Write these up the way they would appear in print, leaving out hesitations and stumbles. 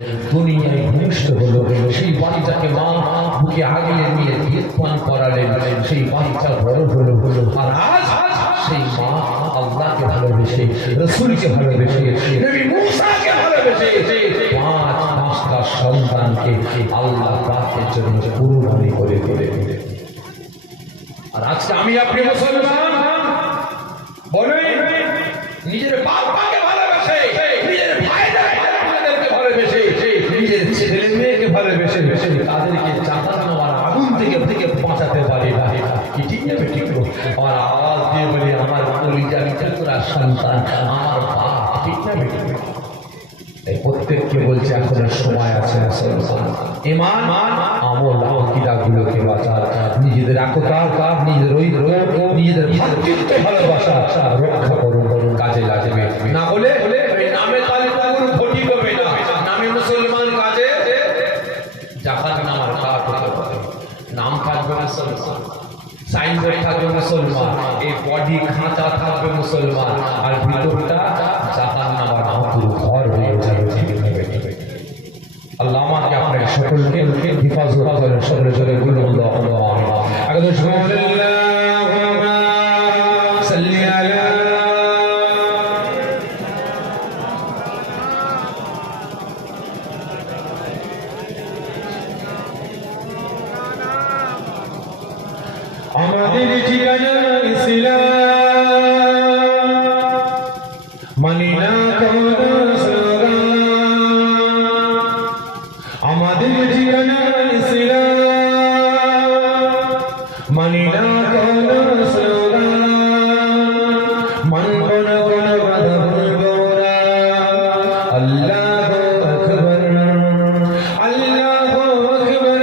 দুনিয়ায় ভূমিষ্ঠ হলো, সেই বাচ্চাকে মা বুকে আগলে নিয়ে দুধ পান করালেন, সেই বাচ্চা বড় হলো। আর আজ সেই মা আল্লাহকে ভালোবেসে, রাসূলকে ভালোবেসে, নবী মুসাকে ভালোবেসে পাঁচটা সন্তানকে আল্লাহ পাকের জন্য কুরবানি করে দিলেন। আর আজকে আমি আপনি মুসলমান বলেন, নিজের বাবাকে ভালোবেসে, নিজের ভাইদেরকে ভালোবেসে, নিজের ছেলে মেয়েকে ভালোবেসে তাদেরকে জাহান্নামের আগুন থেকে বাঁচাতে পারি না। কি ঠিক না ঠিক? আর আওয়াজ দিয়ে বলে আমার কলিজার টুকরা সন্তান আমার বাপ, ঠিক না ঠিক? প্রত্যেককে বলছে এখনো সময় আছে, ঈমান আমল আকীদা গুলোকে বাঁচার, নিজেদের একতা, নিজেদের নিজেদের ভাতৃত্ব ভালোবাসা রক্ষা করুন, কাজে লাগবে। না হলে নামে তালিকাগুলো ভোটই হবে না, নামে মুসলমান কাজে জাহান্নামের কাজ হতে পারে। নাম থাকবে মুসলমান, সাইনবোর্ড থাকবে মুসলমান, এই বডি খাঁচা থাকবে মুসলমান, আর ভিতরটা জাহান্নামের আগুন ঘর হয়ে যাবে। আল্লাহ আমাকে আপনার সকলকে হেফাজত করেন, সকলে জোরে বলুন আল্লাহুম্মা আমিন। আগে আল্লাহুম্মা সাল্লি আলা আমাদের ঠিকানা ইসলাম, মানি না কোনো স্লোগান। আমাদের ঠিকানা ইসলাম, মানি না কোনো স্লোগান। মানব না কোনো বাধা, ভুলব না। আল্লাহু আকবার, আল্লাহু আকবার,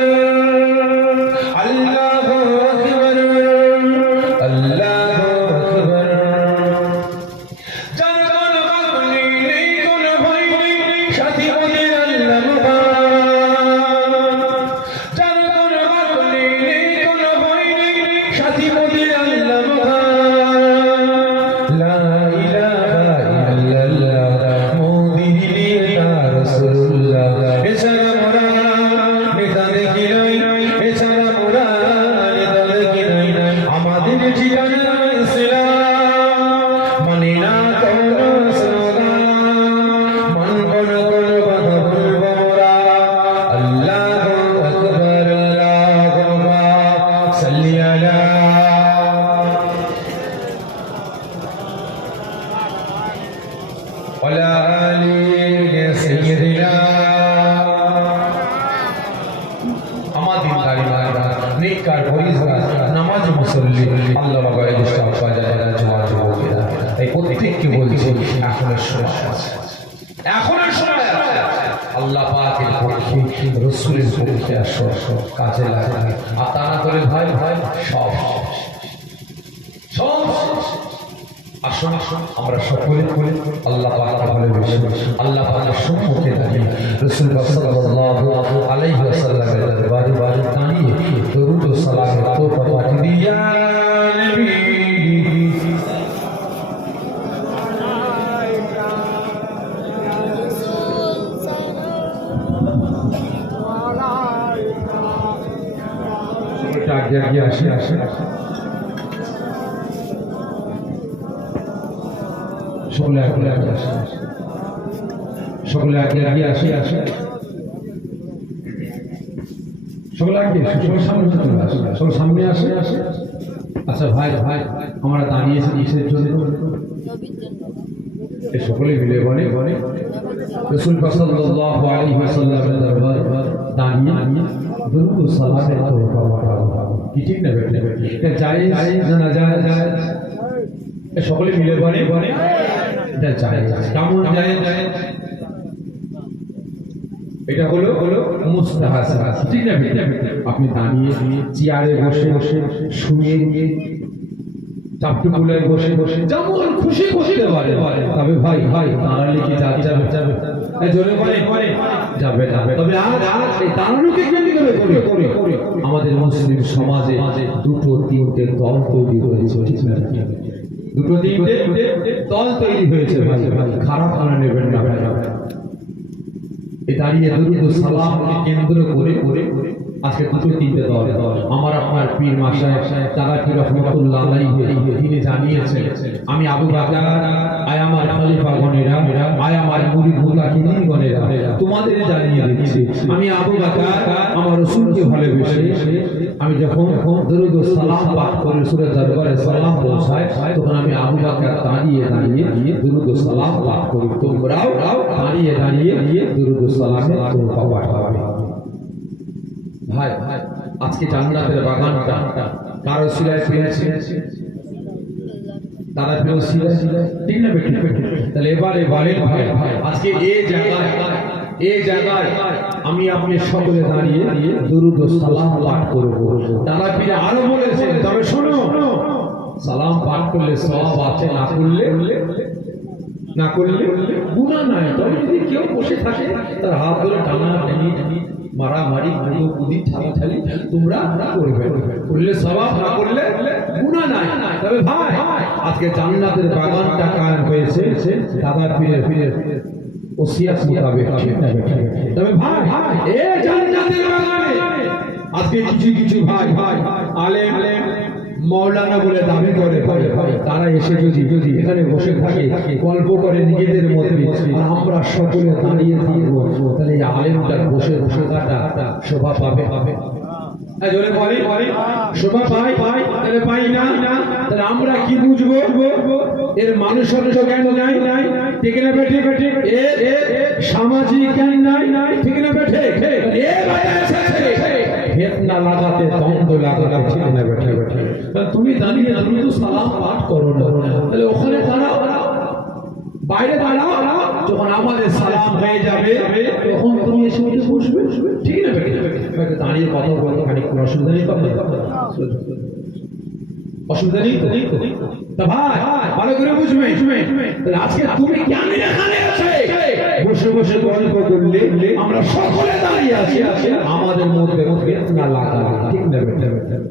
আল্লাহু আকবার, আল্লাহু আকবার। যার কোনো বাপ নেই, কোনো ভয় নেই, সাথী ওদের আল্লাহ মহান। যার কোনো বাপ নেই, কোনো ভয় নেই, সাথী ওদের আল্লাহ মহান। লা ইলাহা ইল্লাল্লাহ মোদির নেতা রাসূলুল্লাহ, এছাড়া মোরা নেতা দেখি নাই, এছাড়া মোরা নেতা দেখি নাই। আমাদের ঠিকানা ইসলাম, মানি না কোনো স্লোগান। মানব না কোনো বাধা, ভুলব মোরা। আল্লাহু আকবার, আল্লাহুম্মা সাল্লি আলা ওয়ালা আলি সাইয়্যিদিনা। আমাদের দাড়িওয়ালা নেককার পরিজগার নামাজ মুসল্লি আল্লাহ বাবা ইসলাম বাজারে জোয়ান যুবকেরা, এই প্রত্যেককে বলছি এখনো সময় আছে, এখনো সময় আছে। আল্লাহ পাকের পক্ষে, রাসূলের পক্ষে আসো, কাজে লাগে। আর তা না করে ভাই সব আসুন আমরা সকলে আল্লাহ পাককে ভালোবেসে, আল্লাহ পাকের সম্মুখে দাঁড়িয়ে রাসূল সাল্লাল্লাহু আলাইহি ওয়াসাল্লামের দরবারে দাঁড়িয়ে দরুদ ও সালামের তোহফা পাঠিয়ে দিই। ইয়া নবী আগে আসে সকলে আগে আসে, সকলে আগে আসে, সকলে আগে সকল সামনে চলে আসে, সকল সামনে আসে। আচ্ছা ভাই আমরা দাঁড়িয়েছি কিসের জন্য? সকলে মিলে বলে রাসূল সাল্লাল্লাহু আলাইহি ওয়াসাল্লামের দরবার দাঁড়িয়ে দরুদ ও সালামের তোহফা পাঠাবো। কি ঠিক না বেটা? এটা জায়েজ না জায়েজ? সকলে মিলে বলে এটা জায়েজ। কেমন জায়েজ? এটা হলো মুস্তাহাব, ঠিক না বেটা? আপনি দাঁড়িয়ে চেয়ারে বসে শুয়ে চাপটুকুলায় বসে যেমন খুশি করতে পারে, তবে ভাই দাঁড়ালে কি যাবে? জোরে বলে যাবে। তবে দাঁড়ানোকে কেন্দ্র করে আমাদের মুসলিম সমাজে দুটো তিনটে দল তৈরি হয়েছে, ঠিক না? দুটো তিনটে দল তৈরি হয়েছে ভাই, খারাপ খানা নেবেন না। দাঁড়িয়ে দুরূদ সালামকে কেন্দ্র করে আজকে দুটো তিনটে দল আমার আপনার পীর মাশায়েখ দাদা পীর রহমাতুল্লাহ আলাইহি তিনি জানিয়েছেন আমি আবু বকর আয় আমার খলিফা গণেরা আয় আমার মুরিদ মুতাকিন গণেরা তোমাদের জানিয়ে দিচ্ছি আমি আবু বকর আমার রাসূলকে ভালোবেসে আমি যখন দুরূদ সালাম পাঠ করে সূরা দরবারে সালাম পৌঁছায় তখন আমি আবু বকর দাঁড়িয়ে দুরূদ সালাম পাঠ করি তোমরাও দাঁড়িয়ে দুরূদ সালামে তোমরা পাঠ করবে ভাই আজকে জান্নাতের বাগানটা কারো সিলায় ফিরেছে দাদা প্রিয় সিলায় ঠিক না বেটি তাহলে এবারে ভাই আজকে এই জায়গায় আমি আপনি সকলে দাঁড়িয়ে দুরূদ ও সালাম পাঠ করব দাদা পীর আরো বলেছেন তবে শোনো সালাম পাঠ করলে সওয়াব আছে না করলে গুনাহ নাই তবে যদি কেউ বসে থাকে তার হাত ধরে টানা টানি মারামারি গুদি ছালাছালি তোমরা করলে সওয়াব না করলে গুনাহ নাই তবে ভাই আজকে জান্নাতের বাগানটা কায়েম হয়েছে দাদা পীরের ওসিয়াত মোতাবেক তবে ভাই এই জান্নাতের বাগানে আজকে কিছু ভাই আলেম মাওলানা বলে দাবি করে তারা এসে যদি এখানে বসে থাকে গল্প করে নিজেদের মধ্যে আর আমরা সকলে দাঁড়িয়ে থাকবো তাহলে এই আলেমটা বসে থাকা শোভা পাবে জোরে বলি শোভা পাই তাহলে পাই না তাহলে আমরা কি বুঝবো এর মানুষত্ব কেন নাই ঠিক না বেঠে সামাজিক জ্ঞান নাই ঠিক না বেঠে ফিতনা লাগাতে দ্বন্দ্ব লাগাতে ঠিক না বেঠে তুমি দাঁড়িয়ে দুরূদ সালাম পাঠ করো না তাহলে ওখানে দাঁড়াও বাইরে দাঁড়াও যখন আমাদের সালাম হয়ে যাবে তখন তুমি এসে বসবে ঠিক না বেঠে দাঁড়িয়ে কথা বলতে খানিক অসুবিধা নেই অসুবিধা নেই তা ভাই ভালো করে বুঝবে আজকে তুমি কেন এখানে আছে বসে গল্প করলে আমরা সকলে দাঁড়িয়ে আছি আমাদের মধ্যে ফিতনা লাগাবে ঠিক না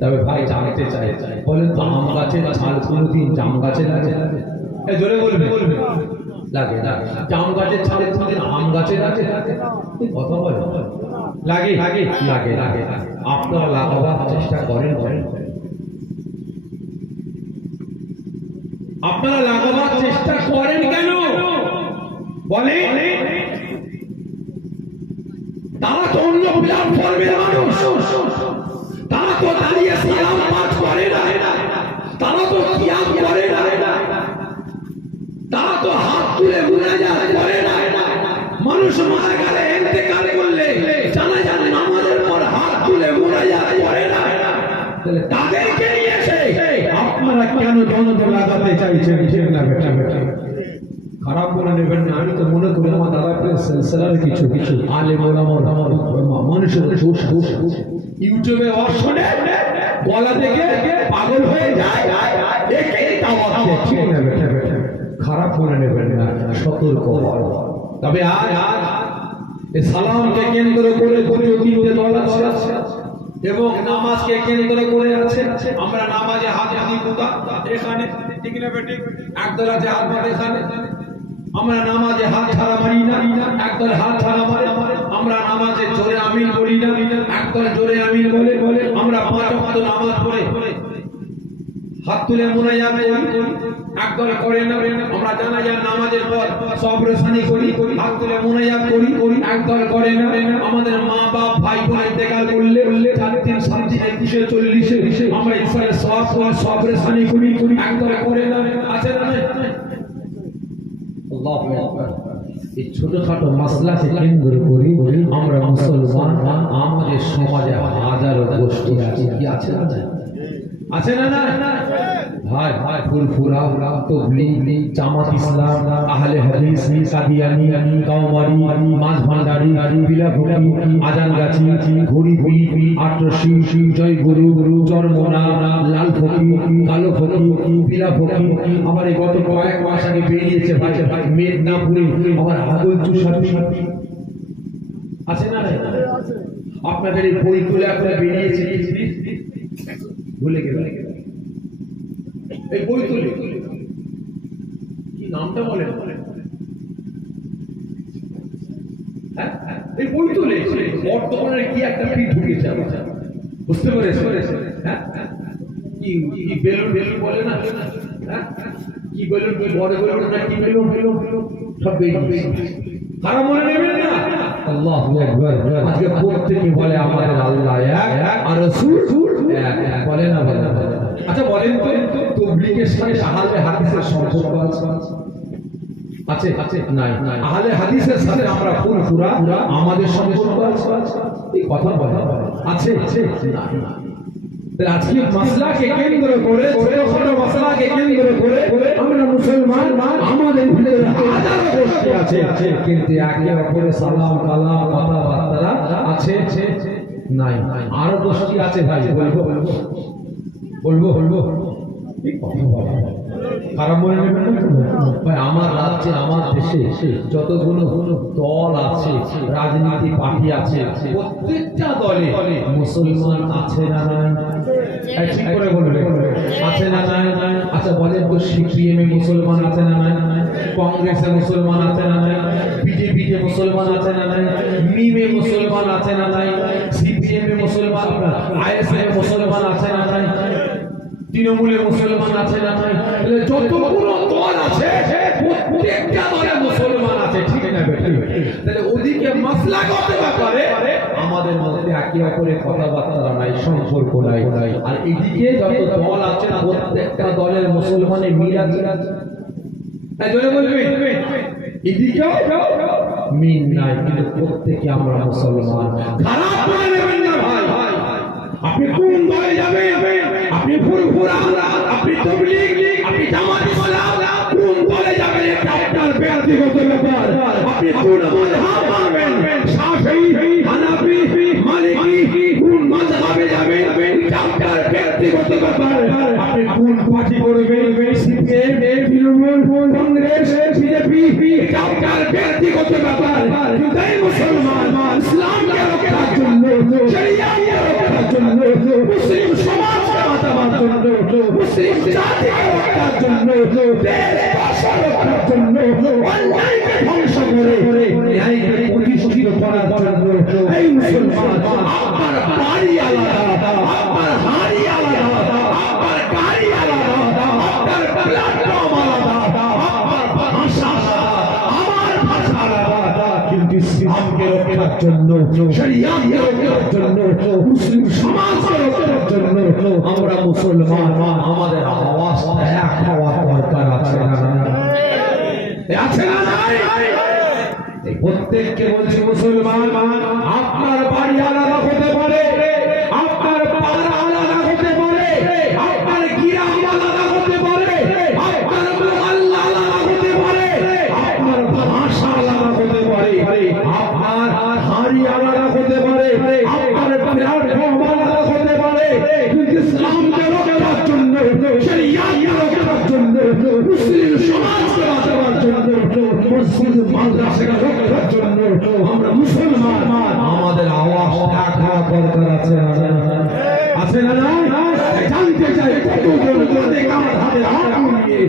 তবে ভাই জানতে চাই বলেন তো আম গাছের ছাল কোনোদিন জাম গাছে লাগে জোরে বলবে লাগে জাম গাছের ছালে কোনোদিন আম গাছে লাগে কথা বলে লাগে আপনারা লাগাবার চেষ্টা করেন আপনারা লাগাবার চেষ্টা করেন কেন বলে তারা তো অন্য প্ল্যাটফর্মের মানুষ তারা তো দাঁড়িয়ে সালাম পাঠ করে না তারা তো কিয়াম করে না তারা তো হাত তুলে মুনাজাত করে না মানুষ মারা গেলে ইন্তেকাল করলে জানাজা নামাজের পর হাত তুলে মুনাজাত করে না তাহলে তাদেরকে নিয়ে এসে আপনারা কেন দ্বন্দ্ব লাগাতে চাইছেন ঠিক না বেটা খারাপ মনে নেবেন না আমি তো মনে করি আমার দাদা সিলসিলার কিছু আলেম ওলামা মানুষের দোষ ইউটিউবে শুনে গলা থেকে পাগল হয়ে যায় একেই দাওয়াত ঠিক না বেটা খারাপ মনে নেবেন না সতর্ক তবে আজ এই সালামকে কেন্দ্র করে তিনটে দল আছে এবং নামাজকে কেন্দ্র করে আছে আমরা নামাজে হাত দিই এখানে ঠিক না বেটি একদল আছে হাত মারে এখানে আমরা নামাজে হাত ছাড়া মারি না একদল হাত ছাড়া মারে আমরা নামাজে জোরে আমিন বলি না একদল জোরে আমিন বলে আমরা পাঁচ ওয়াক্ত নামাজ পড়ে হাত তুলে মুনাজাত করি একদল করে না আমরা জানাজার নামাজের পর সবরসানি করি হাত তুলে মুনাজাত করি একদল করে না আমাদের মা বাপ ভাই বোন ইন্তেকাল করলে 4 3 7 21 40 আমরা ইসরায়েল সবরসানি করি একদল করে না আছে না আল্লাহু আকবার এই ছোটখাটো মাসলাকে কেন্দ্র করে আমরা মুসলমান আমাদের সমাজে হাজারো গোষ্ঠী আছে কি আছে না ভাই ফুরফুরা তবলিগ জামাত ইসলাম আহলে হাদিস কাদিয়ানী কাওমারি মাঝ ভান্ডারি বিলাফকি আজানগাছি ঘড়িপুরি আটরশি জয় গুরু চরমোনা লাল ফকি কালো ফকি বিলাফকি আমার এই গত কয়েক মাস আগে বেরিয়েছে ভাই মেদিনীপুরে আমার আগল চুষাবি আছে না আপনাদের এই বই তুলে আপনারা বেরিয়েছে ভুলে গেলে এই বই তুলে কি নামটা বলেন হ্যাঁ এই বই তো লেখছে বর্তমানে কি একটা কি ঢুকেছে বুঝতে পেরেছো? হ্যাঁ কি কি বেলুন বেলুন বলে না, হ্যাঁ কি বেলুন কি বড় বেলুন না কি বেলুন বেলুন সব বেরিয়ে কারা মনে নেবেন না। আল্লাহু আকবার। আজকে প্রত্যেকে বলে আমাদের আল্লাহ এক আর রাসূল এক, বলে না বলে না। আচ্ছা বলেন তো তাবলীগের সাথে আহলে হাদিসের সম্পর্ক আছে? আছে নাই? আহলে হাদিসের সাথে আমরা পুরা আমাদের সম্পর্ক আছে? এই কথা বলে আছে? না। আজকে মাসলাকে কেন্দ্র করে ছোট মাসলাকে কেন্দ্র করে আমরা মুসলমান আমাদের ভিতরে হাজারো গোষ্ঠী আছে, কিন্তু একে অপরের সালাম কালাম কথাবার্তা আছে নাই? আরো গোষ্ঠী আছে ভাই, বলবো এই কথা বলা খারাপ মনে নেবেন না ভাই। আমার রাজ্যে আমার দেশে যতগুলো দল আছে, রাজনীতি পার্টি আছে, প্রত্যেকটা দলে মুসলমান আছে না নাই? ঠিক করে বলবে আছে না নাই? আচ্ছা বলেন তো সিপিএম এ মুসলমান আছে না নাই? কংগ্রেসে মুসলমান আছে না নাই? বিজেপিতে মুসলমান আছে না নাই? মিমে মুসলমান আছে না নাই? সিপিএম এ মুসলমান, আইএসএ মুসলমান আছে না নাই? তৃণমূলে মুসলমান আছে না নাই? যতগুলো দল আছে প্রত্যেকটা দলে মুসলমান আছে, ঠিক না? তাহলে ওদিকে মাসলাগত ব্যাপারে আমাদের মধ্যে একে অপরের কথাবার্তা নাই, সম্পর্ক নাই। আর এদিকে যত দল আছে না প্রত্যেকটা দলের মুসলমানের মিল আছে। তাই জন্য বলবেন এদিকেও মিল নাই, কিন্তু প্রত্যেকে আমরা মুসলমান। খারাপ মনে নেবেন না ভাই। আপনি কোন দলে যাবেন? আপনি ফুরফুরা, আপনি তাবলীগ, আপনি জামাত ইসলাম, কোন দলে যাবেন এটা আপনার ব্যক্তিগত ব্যাপার। আপনি কোন মাযহাব মানবেন, শাফিঈ, হানাফি, মালিকি, কোন মাযহাবে যাবেন এটা আপনার ব্যক্তিগত ব্যাপার। আপনি কোন পার্টি করবেন, সিপিএম, তৃণমূল, কংগ্রেস, বিজেপি, এটা আপনার ব্যক্তিগত ব্যাপার। কিন্তু এই মুসলমান ইসলামকে রক্ষার জন্য, শরিয়াতকে রক্ষার জন্য, মুসলিম সমাজকে বাঁচাবার জন্য, মুসলিম জাতিকে রক্ষার জন্য, দেশ ভাষা রক্ষার জন্য, অন্যায়কে ধ্বংস করে ন্যায়কে প্রতিষ্ঠিত করার জন্য এই মুসলমান আপনার বাড়ি আলাদা, আপনার হাড়ি আলাদা, আপনার গাড়ি আলাদা, আপনার প্ল্যাটফর্ম আলাদা, আপনার ভাষা আলাদা, আমার ভাষা আলাদা, কিন্তু ইসলামকে রক্ষার জন্য, শরিয়াতকে রক্ষার জন্য, মুসলিম সমাজকে রক্ষার জন্য আমরা মুসলমান আমাদের আওয়াজ এক হওয়া দরকার আছে না? আছে না নাই? প্রত্যেককে বলছি মুসলমান আপনার বাড়ি আলাদা হতে পারে, আপনার পাড়া আলাদা হতে পারে, আপনার গ্রাম আলাদা হতে পারে, আপনার মোহল্লা আলাদা হতে পারে, আপনার ভাষা আলাদা হতে পারে, আপনার হাড়ি আলাদা হতে পারে, আপনার প্ল্যাটফর্ম আলাদা হতে পারে, কিন্তু ইসলামকে রক্ষার জন্য, শরিয়াতকে রক্ষার জন্য, মুসলিম সমাজকে বাঁচাবার জন্য, মসজিদ মাদ্রাসাকে রক্ষার জন্য আমরা মুসলমান আমাদের আওয়াজ এক হওয়া দরকার আছে না নাই? জানতে চাই কতজন আমার হাতে হাত মিলিয়ে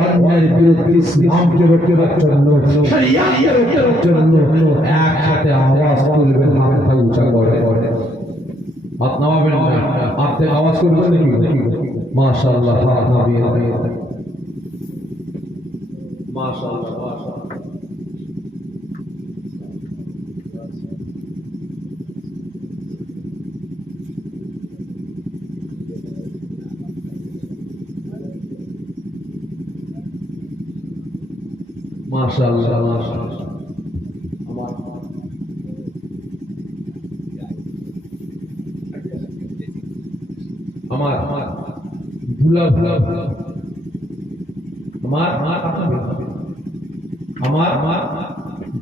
অন্যায়ের বিরুদ্ধে ইসলামকে রক্ষার জন্য, শরিয়াতকে রক্ষার জন্য একসাথে আওয়াজ তুলবেন, হাতটা উঁচা করে হাত নামাবেন না, হাত থেকে আওয়াজ করবেন নাকি? মাশাআল্লাহ, হাত নামিয়ে মাশাআল্লাহ, মাশাআল্লাহ, মাশাআল্লাহ। আমার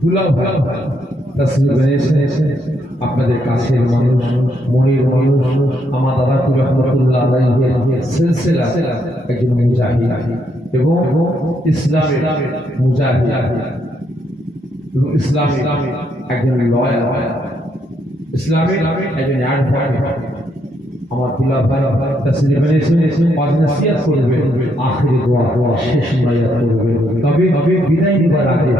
ভুলা আপনাদের কাছের মানুষ, মনির মানুষ, আমার দাদাপুর রহমতুল্লাহ আলাইহির সিলসিলা একজন মুজাহিদ এবং ইসলামের মুজাহিদ এবং ইসলামের একজন লয়ার, ইসলামের একজন অ্যাডভোকেট আমার দুলা ভাই তাসলিম এনেছে পাঁচ নসিহত করবে আখিরি দোয়া শেষ নায়াত করবে তবে বিদায় নেবার আগে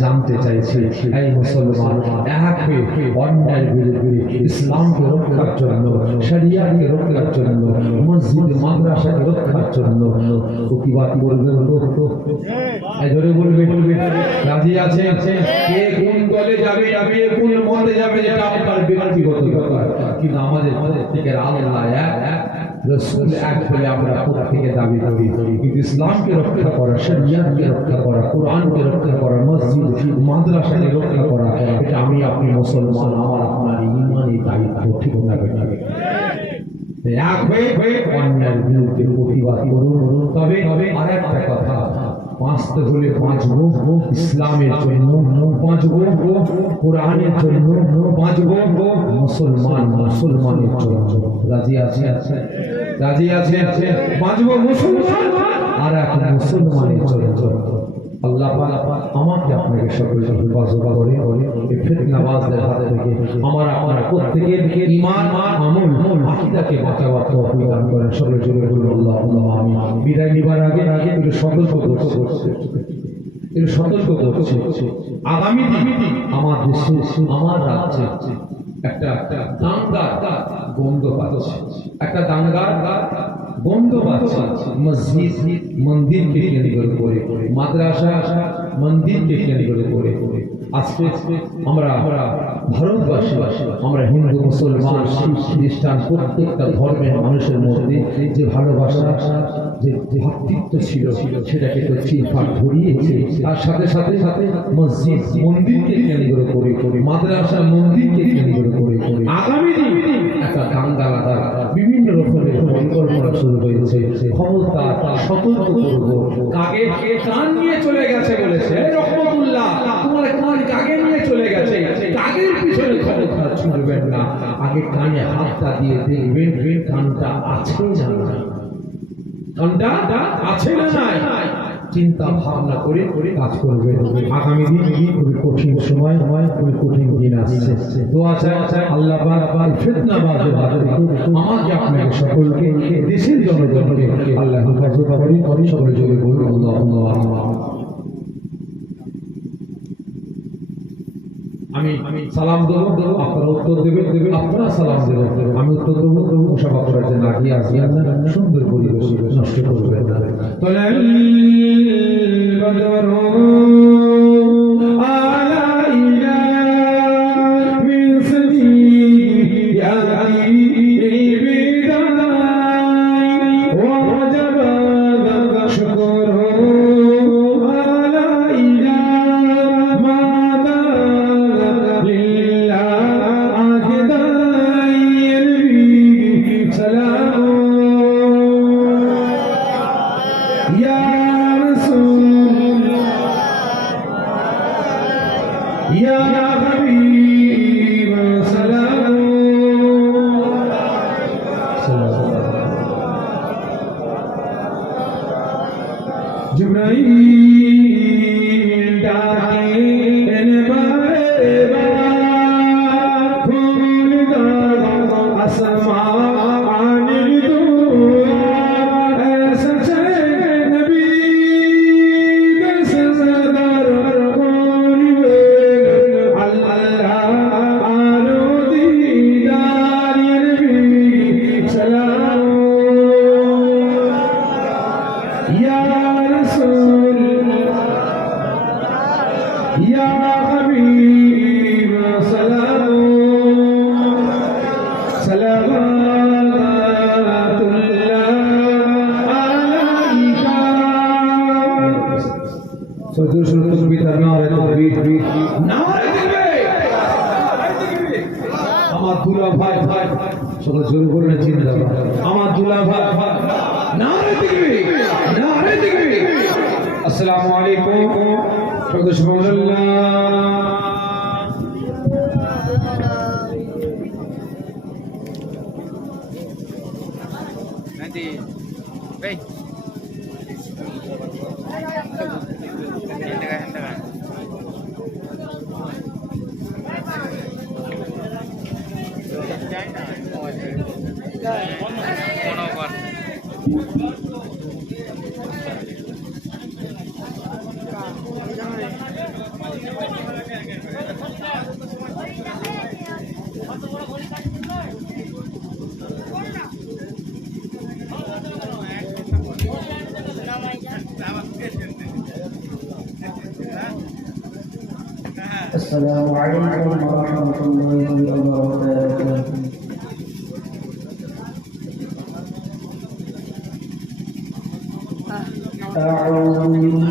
জানতে চাইছে এই মুসলমান এক হয়ে অন্যায়ের বিরুদ্ধে ইসলামকে রক্ষার জন্য শরিয়াতকে রক্ষার জন্য মসজিদ মাদ্রাসাকে রক্ষার জন্য প্রতিবাদ করবে ধরে বলবে রাজি আছে কে কোন দলে যাবে কে কোন মতে যাবে যেটা আপনার ব্যক্তিগত ব্যাপার কিন্তু আমাদের প্রত্যেকের আল্লাহ রাসূল এক বলে আমরা প্রত্যেকে দাবি করি কিন্তু ইসলামকে রক্ষা করা শরিয়াতকে রক্ষা করা কোরআনকে রক্ষা করা মসজিদ মাদ্রাসাকে রক্ষা করা এটা আমি আপনি মুসলমান আমার আপনার ঈমানি দায়িত্ব ঠিক না বেটা এক হয়ে অন্যায়ের বিরুদ্ধে প্রতিবাদ করুন তবে আরেকটা কথা বাঁচতে হলে বাঁচবো ইসলামের জন্য বাঁচবো কোরআনের জন্য বাঁচবো মুসলমানের জন্য রাজি আছে বাঁচবো মুসলমান আর এক মুসলমানের জন্য আল্লাহ পাক আমাকে আপনাকে সকলকে হেফাজত করে এই ফিতনাবাজদের হাত থেকে আমার আপনার প্রত্যেকের ঈমান আমল আকীদাকে বাঁচাবার তৌফিক দান করেন সকলে জোরে বলুন আল্লাহুম্মা আমিন বিদায় নিবার আগে একটু সতর্ক করছে আগামী দিনে আমার দেশে আমার রাজ্যে একটা দাঙ্গা গন্ধ পাচ্ছে মসজিদ মন্দিরকে কেন্দ্র করে মাদ্রাসা মন্দিরকে কেন্দ্র করে আজকে আমরা ভারতবাসী আমরা হিন্দু মুসলমান শিখ খ্রিস্টান প্রত্যেকটা ধর্মের মানুষের মধ্যে যে ভালোবাসা যে ভ্রাতৃত্ব ছিল সেটাকে তো চিরফাট ধরিয়েছে তার সাথে মসজিদ মন্দিরকে কেন্দ্র করে মাদ্রাসা মন্দিরকে কেন্দ্র করে আগামী দিন একটা দাঙ্গা লাগা বিভিন্ন রকমের পরিকল্পনা শুরু হয়েছে ক্ষমতা সতর্ক করব কাকে কান নিয়ে চলে গেছে বলেছে রহমতুল্লাহ তোমার কান কাকে নিয়ে চলে গেছে কাকের পিছনে ক্ষমতা ছুটবেন না আগে কানে হাতটা দিয়ে দেখবেন কানটা আছে না কানটা আছে না নাই চিন্তা ভাবনা করে কাজ করবে আগামী দিন খুবই কঠিন সময় খুবই কঠিন দিন আসছে দোয়া চাই আল্লাহ পাক ফিতনাবাজদের হাত থেকে আমাকে আপনাকে সকলকে দেশের জনগণকে আল্লাহ হেফাজত করেন সকলে জোরে বলুন আল্লাহুম্মা আমিন আমি সালাম দেবো আপনারা উত্তর দেবেন আপনারা সালাম দেবেন আমি উত্তর দেবো মুসাফা করার জন্য আগিয়ে আসবেন না সুন্দর পরিবেশ নষ্ট করবেন না আমার দুলা ভাই সকল জোরে বলে চিন্তা আমার দুলা ভাই নারে দিগবি আসসালামু আলাইকুম সুবহানাল্লাহ nanti baik hendakan السلام عليكم ورحمة الله وبركاته. أعوذ بالله